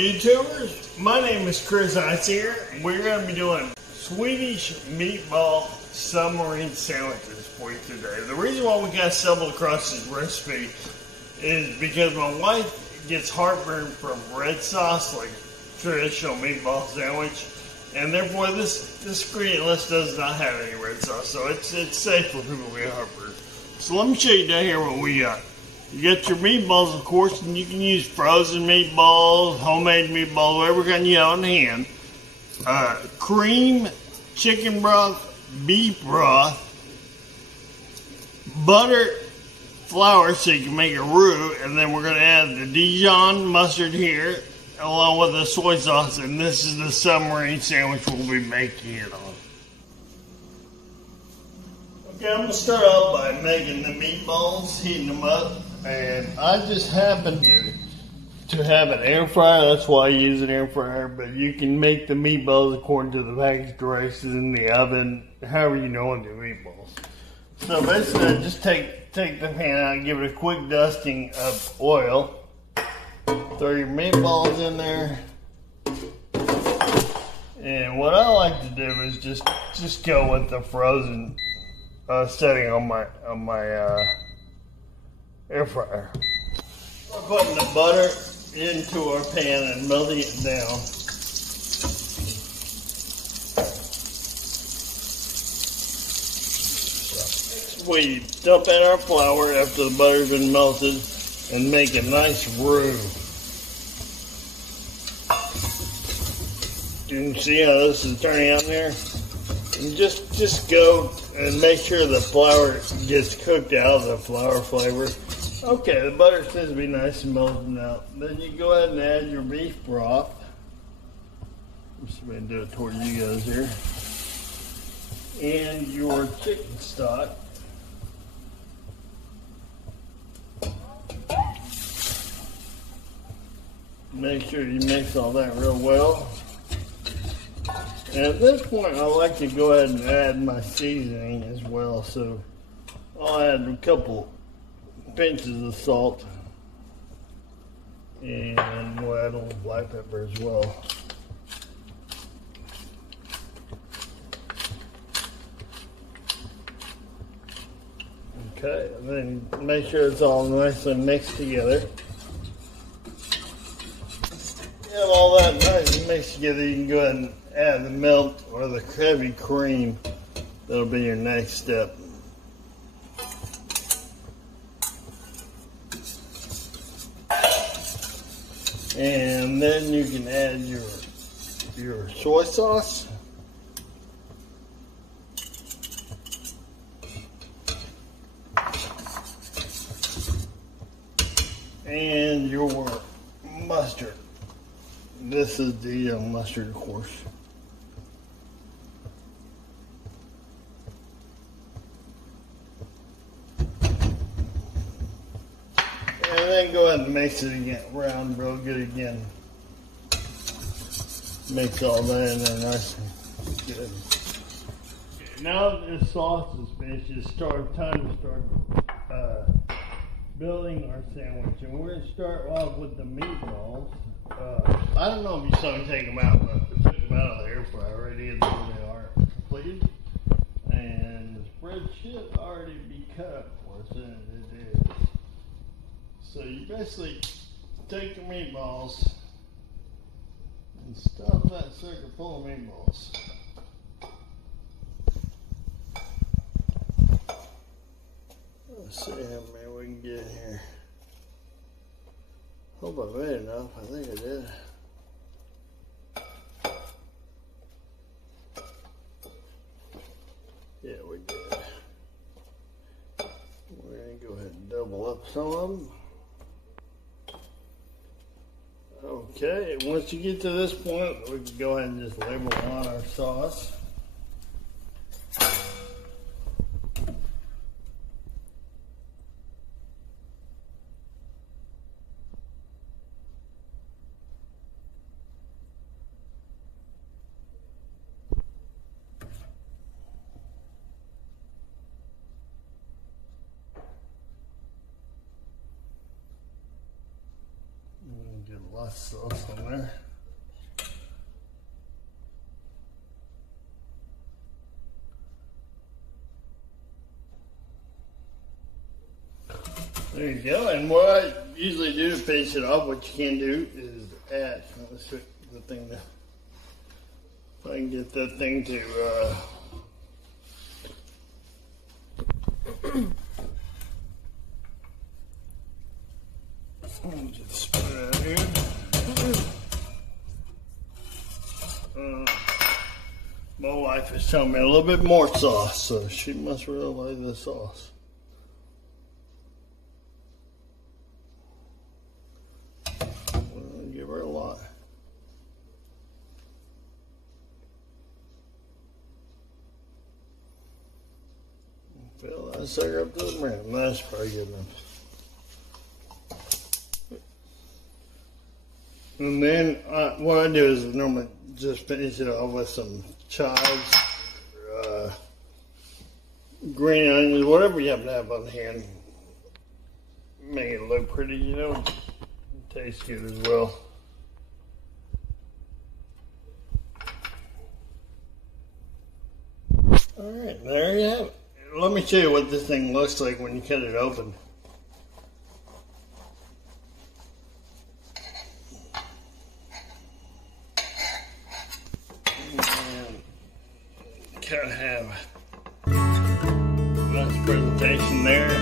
YouTubers, my name is Chris Ice here. We're going to be doing Swedish meatball submarine sandwiches for you today. The reason why we got stumbled across this recipe is because my wife gets heartburn from red sauce, like traditional meatball sandwich, and therefore this ingredient list does not have any red sauce, so it's safe for people who get heartburn. So let me show you down here what we got. You got your meatballs, of course, and you can use frozen meatballs, homemade meatballs, whatever kind you have on hand. Cream, chicken broth, beef broth, butter, flour so you can make a roux, and then we're going to add the Dijon mustard here along with the soy sauce, and this is the submarine sandwich we'll be making it on. Okay, I'm going to start off by making the meatballs, heating them up. And I just happen to have an air fryer. That's why I use an air fryer. But you can make the meatballs according to the package directions in the oven, however you want to do meatballs. So basically, I just take the pan out and give it a quick dusting of oil. Throw your meatballs in there. And what I like to do is just go with the frozen setting on my air fryer. We're putting the butter into our pan and melting it down. We dump in our flour after the butter's been melted and make a nice roux. You can see how this is turning out there. And just go and make sure the flour gets cooked out of the flour flavor. Okay, the butter seems to be nice and melted out. Then you go ahead and add your beef broth. I'm just going to do it toward you guys here. And your chicken stock. Make sure you mix all that real well. And at this point, I like to go ahead and add my seasoning as well. So I'll add a couple pinches of salt, and we'll add a little black pepper as well. Okay, and then make sure it's all nicely mixed together. You have all that nice mixed together, you can go ahead and add the milk or the heavy cream. That'll be your next step. And then you can add your soy sauce. And your mustard. This is the mustard, of course. And then go ahead and mix it again, around real good again. Mix all that in there nice and good. Okay, now that this sauce is finished, it's time to start building our sandwich. And we're going to start off with the meatballs. I don't know if you saw me take them out, but I took them out of the air fryer already, and there they are completed. And the spread should already be cut up for us, and it is. So you basically take your meatballs and stuff that sucker full of meatballs. Let's see how many we can get here. Hope I made enough. I think I did. Yeah, we did. We're going to go ahead and double up some of them. Okay, once you get to this point, we can go ahead and just label on our sauce. Get lots of sauce on there. There you go. And what I usually do to finish it off, what you can do is add. Let's see the thing there. If I can get that thing to just spin it out here. My wife is telling me a little bit more sauce, so she must really like the sauce. We'll give her a lot. Fill that sucker up to the brim. That's pretty good enough. And then what I do is normally just finish it off with some chives, green onions, whatever you happen to have on hand. Make it look pretty, you know. It tastes good as well. Alright, there you have it. Let me show you what this thing looks like when you cut it open. Kind of have a nice presentation there.